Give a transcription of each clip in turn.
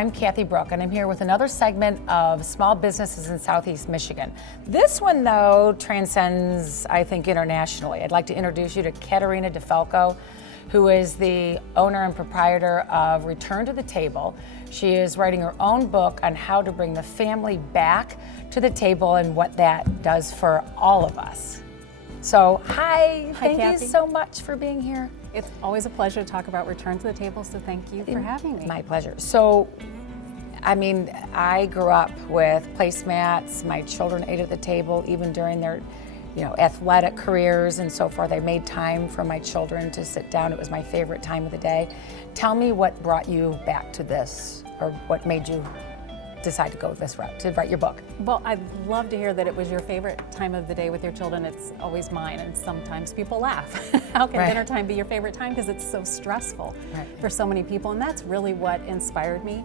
I'm Kathy Brook, and I'm here with another segment of small businesses in Southeast Michigan. This one, though, transcends, I think, internationally. I'd like to introduce you to Caterina De Falco, who is the owner and proprietor of Return to the Table. She is writing her own book on how to bring the family back to the table and what that does for all of us. So, hi, thank Kathy. you so much for being here. It's always a pleasure to talk about Return to the Table, so thank you for having me. My pleasure. So, I mean, I grew up with placemats. My children ate at the table even during their, athletic careers and so forth. I made time for my children to sit down. It was my favorite time of the day. Tell me what brought you back to this, or what made you decide to go this route, to write your book. Well, I'd love to hear that it was your favorite time of the day with your children. It's always mine, and sometimes people laugh. How can dinner time be your favorite time? Because it's so stressful for so many people, and that's really what inspired me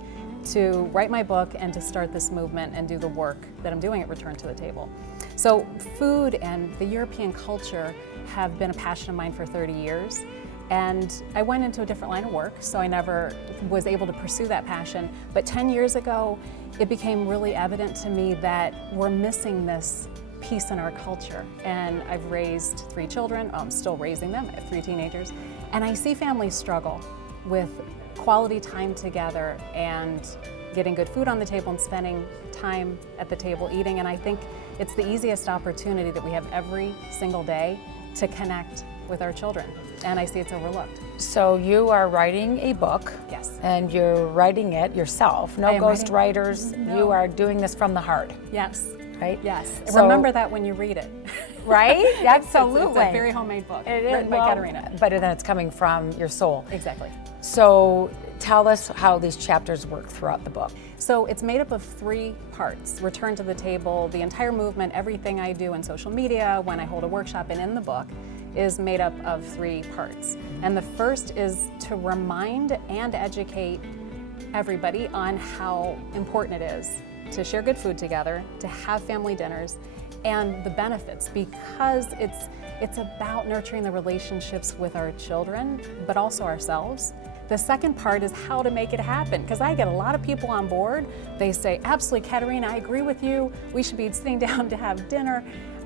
to write my book and to start this movement and do the work that I'm doing at Return to the Table. So food and the European culture have been a passion of mine for 30 years. And I went into a different line of work, so I never was able to pursue that passion. But 10 years ago, it became really evident to me that we're missing this piece in our culture. And I've raised 3 children. I'm still raising them. I have 3 teenagers. And I see families struggle with quality time together and getting good food on the table and spending time at the table eating. And I think it's the easiest opportunity that we have every single day to connect with our children, and I see it's overlooked. So you are writing a book. Yes. And you're writing it yourself. No ghost writers. No. You are doing this from the heart. Yes. Right? Yes. So, remember that when you read it. Right? Absolutely. It's a very homemade book. It is, written by Caterina. But then it's coming from your soul. Exactly. So tell us how these chapters work throughout the book. So it's made up of 3 parts. Return to the Table, the entire movement, everything I do in social media, when I hold a workshop, and in the book, is made up of 3 parts. And the first is to remind and educate everybody on how important it is to share good food together, to have family dinners, and the benefits, because it's about nurturing the relationships with our children, but also ourselves. The second part is how to make it happen, because I get a lot of people on board. They say, absolutely, Caterina, I agree with you. We should be sitting down to have dinner.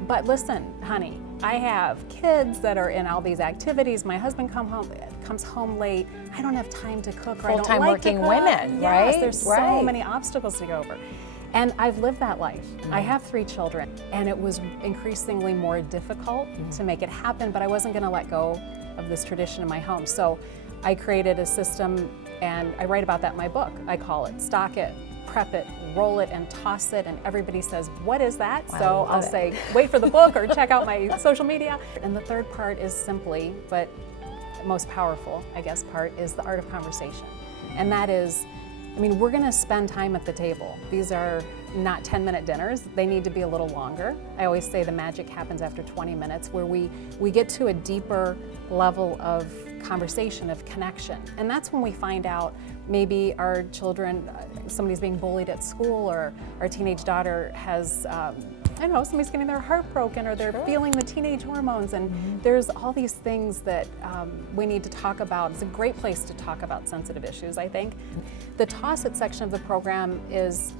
But listen, honey, I have kids that are in all these activities. My husband comes home late. I don't have time to cook. Or I don't Full-time like to working cook. women, Yes, right? There's so many obstacles to get over. And I've lived that life. I have 3 children, and it was increasingly more difficult to make it happen, but I wasn't gonna let go of this tradition in my home. So I created a system, and I write about that in my book. I call it Stock It, Prep It, Roll It, and Toss It, and everybody says, what is that? So I'll say, wait for the book or check out my social media. And the third part is simply, but most powerful, I guess, part is the art of conversation. And that is, we're gonna spend time at the table. These are not 10-minute dinners. They need to be a little longer. I always say the magic happens after 20 minutes, where we get to a deeper level of conversation, of connection. And that's when we find out maybe our children, somebody's being bullied at school, or our teenage daughter has, somebody's getting their heart broken, or they're feeling the teenage hormones. And there's all these things that we need to talk about. It's a great place to talk about sensitive issues, I think. The Toss It section of the program is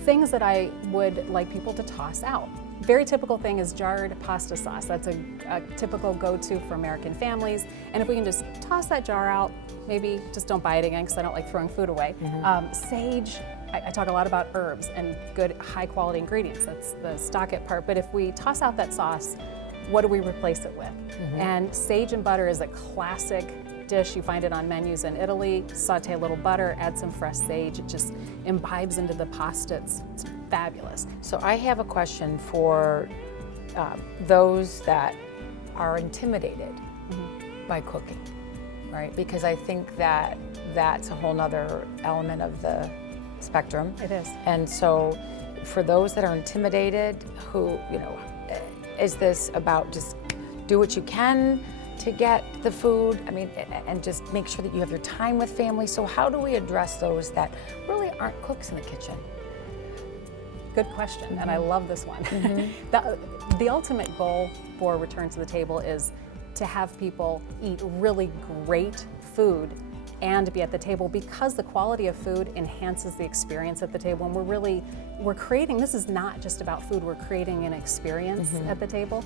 things that I would like people to toss out. Very typical thing is jarred pasta sauce. That's a typical go-to for American families. And if we can just toss that jar out, maybe just don't buy it again, because I don't like throwing food away. Sage, I talk a lot about herbs and good high quality ingredients. That's the Stock It part. But if we toss out that sauce, what do we replace it with? And sage and butter is a classic dish. You find it on menus in Italy. Saute a little butter, add some fresh sage. It just imbibes into the pasta. It's fabulous. So I have a question for those that are intimidated by cooking, right? Because I think that that's a whole nother element of the spectrum. It is. And so for those that are intimidated, who, is this about just do what you can to get the food? And just make sure that you have your time with family. So how do we address those that really aren't cooks in the kitchen? Good question, and I love this one. The ultimate goal for Return to the Table is to have people eat really great food and be at the table, because the quality of food enhances the experience at the table. And we're creating, this is not just about food, we're creating an experience at the table.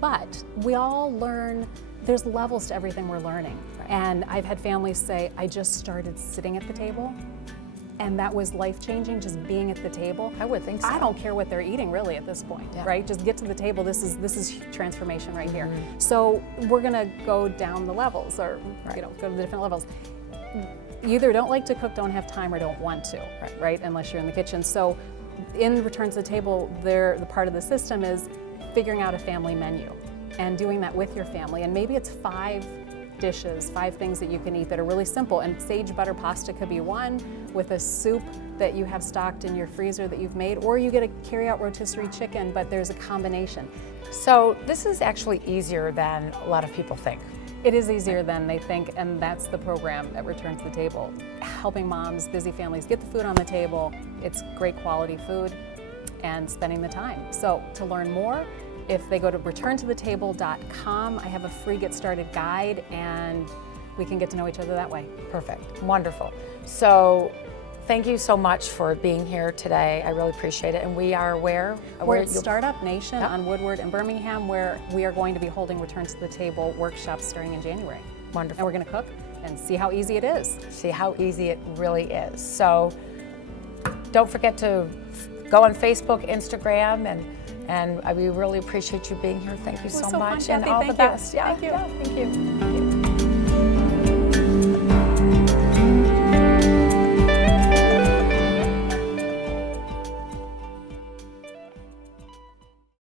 But we all learn, there's levels to everything we're learning. And I've had families say, I just started sitting at the table, and that was life-changing, just being at the table. I would think so. I don't care what they're eating really at this point, right? Just get to the table. This is transformation right here. So we're gonna go down the levels, or go to the different levels. You either don't like to cook, don't have time, or don't want to, right? Unless you're in the kitchen. So in Return to the Table, the part of the system is figuring out a family menu and doing that with your family. And maybe it's 5 dishes, 5 things that you can eat that are really simple. And sage butter pasta could be one, with a soup that you have stocked in your freezer that you've made, or you get a carry-out rotisserie chicken, but there's a combination. So this is actually easier than a lot of people think. It is easier than they think, and that's the program at Return to the Table, helping moms, busy families get the food on the table. It's great quality food and spending the time. So to learn more, if they go to returntoTheTable.com, I have a free Get Started guide, and we can get to know each other that way. Perfect, wonderful. So thank you so much for being here today. I really appreciate it. And we are where? We're at Startup Nation on Woodward in Birmingham, where we are going to be holding Return to the Table workshops starting in January. Wonderful. And we're gonna cook and see how easy it is. See how easy it really is. So don't forget to go on Facebook, Instagram, and we really appreciate you being here. Thank you so much, fun, and Kathy. all Thank the you. best. Yeah, Thank you. yeah, thank you.